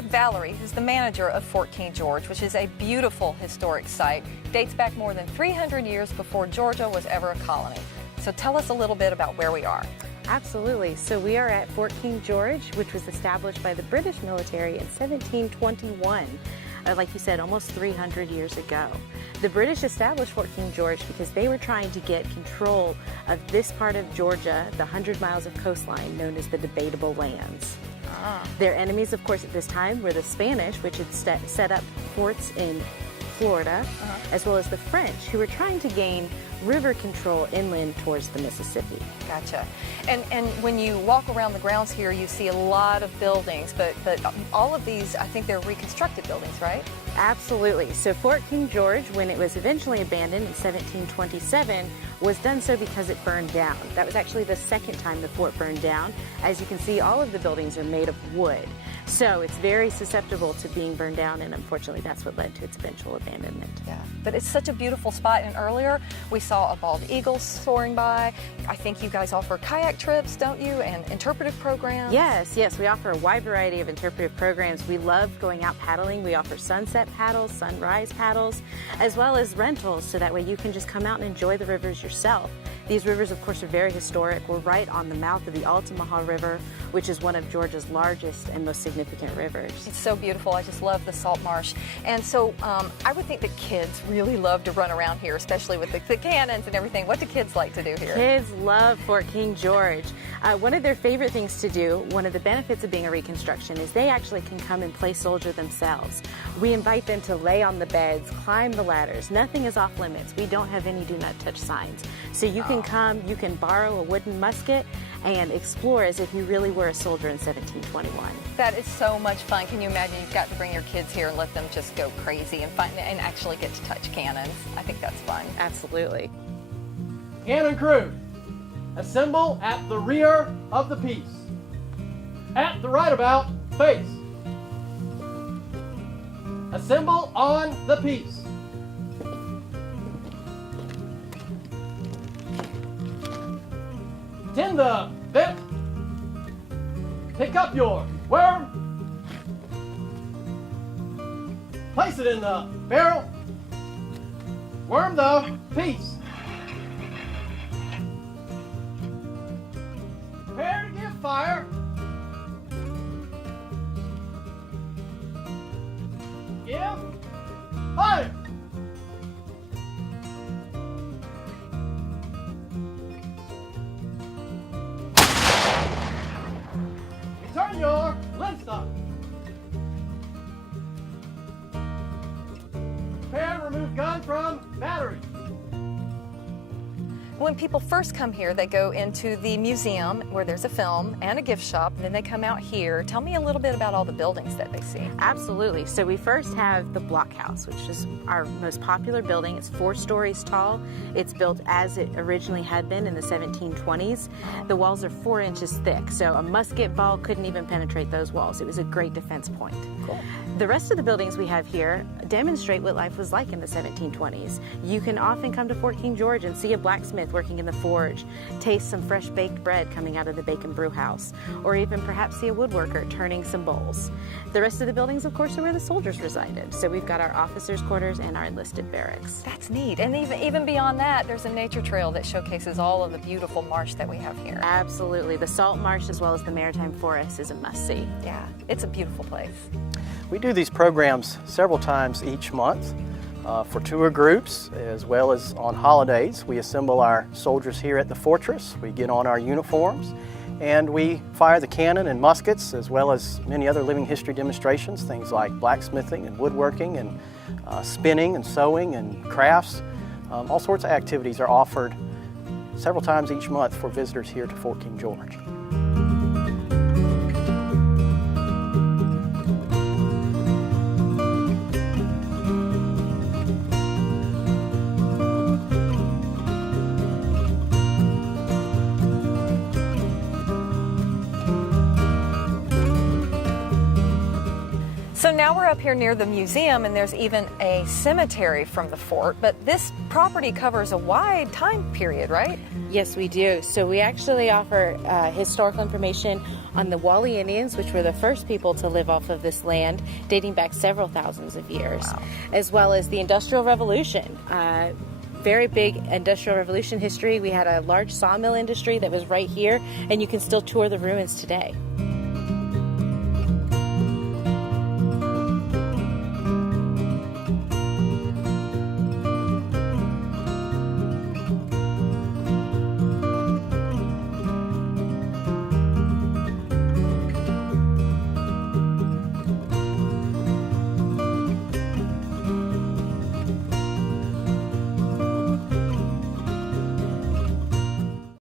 with Valerie, who's the manager of Fort King George, which is a beautiful historic site. Dates back more than 300 years before Georgia was ever a colony. So tell us a little bit about where we are. Absolutely. So we are at Fort King George, which was established by the British military in 1721. Like you said, almost 300 years ago. The British established Fort King George because they were trying to get control of this part of Georgia, the 100 miles of coastline known as the Debatable Lands. Their enemies, of course, at this time were the Spanish, which had set up forts in Florida, as well as the French, who were trying to gain river control inland towards the Mississippi. Gotcha. And when you walk around the grounds here, you see a lot of buildings, but all of these, I think they're reconstructed buildings, right? Absolutely. So Fort King George, when it was eventually abandoned in 1727, was done so because it burned down. That was actually the second time the fort burned down. As you can see, all of the buildings are made of wood. So it's very susceptible to being burned down, and unfortunately that's what led to its eventual abandonment. Yeah, but it's such a beautiful spot, and earlier we saw a bald eagle soaring by. I think you guys offer kayak trips, don't you, and interpretive programs? Yes, we offer a wide variety of interpretive programs. We love going out paddling. We offer sunset paddles, sunrise paddles, as well as rentals, so that way you can just come out and enjoy the rivers yourself. These rivers, of course, are very historic. We're right on the mouth of the Altamaha River, which is one of Georgia's largest and most significant rivers. It's so beautiful. I just love the salt marsh. And so I would think that kids really love to run around here, especially with the cannons and everything. What do kids like to do here? Kids love Fort King George. One of their favorite things to do, one of the benefits of being a reconstruction, is they actually can come and play soldier themselves. We invite them to lay on the beds, climb the ladders. Nothing is off limits. We don't have any do not touch signs. So you can come, you can borrow a wooden musket and explore as if you really were a soldier in 1721. That is so much fun. Can you imagine you've got to bring your kids here and let them just go crazy and actually get to touch cannons? I think that's fun. Absolutely. Cannon crew, assemble at the rear of the piece. At the right about, face. Assemble on the piece. Tend the bit. Pick up your worm. Place it in the barrel. Worm the piece. Prepare to give fire. Give fire. Return your linstock. Prepare to remove gun from battery. When people first come here, they go into the museum where there's a film and a gift shop, and then they come out here. Tell me a little bit about all the buildings that they see. Absolutely. So we first have the blockhouse, which is our most popular building. It's 4 stories tall. It's built as it originally had been in the 1720s. The walls are 4 inches thick, so a musket ball couldn't even penetrate those walls. It was a great defense point. Cool. The rest of the buildings we have here demonstrate what life was like in the 1720s. You can often come to Fort King George and see a blacksmith working in the forge, taste some fresh baked bread coming out of the bacon brew house, or even perhaps see a woodworker turning some bowls. The rest of the buildings, of course, are where the soldiers resided. So we've got our officers' quarters and our enlisted barracks. That's neat. And even beyond that, there's a nature trail that showcases all of the beautiful marsh that we have here. Absolutely. The salt marsh as well as the maritime forest is a must-see. Yeah, it's a beautiful place. We do these programs several times each month for tour groups, as well as on holidays. We assemble our soldiers here at the fortress. We get on our uniforms and we fire the cannon and muskets, as well as many other living history demonstrations, things like blacksmithing and woodworking and spinning and sewing and crafts. All sorts of activities are offered several times each month for visitors here to Fort King George. So So now we're up here near the museum, and there's even a cemetery from the fort, but this property covers a wide time period, right? Yes, we do. So we actually offer historical information on the Wally Indians, which were the first people to live off of this land, dating back several thousands of years, as well as the Industrial Revolution. Very big Industrial Revolution history. We had a large sawmill industry that was right here, and you can still tour the ruins today.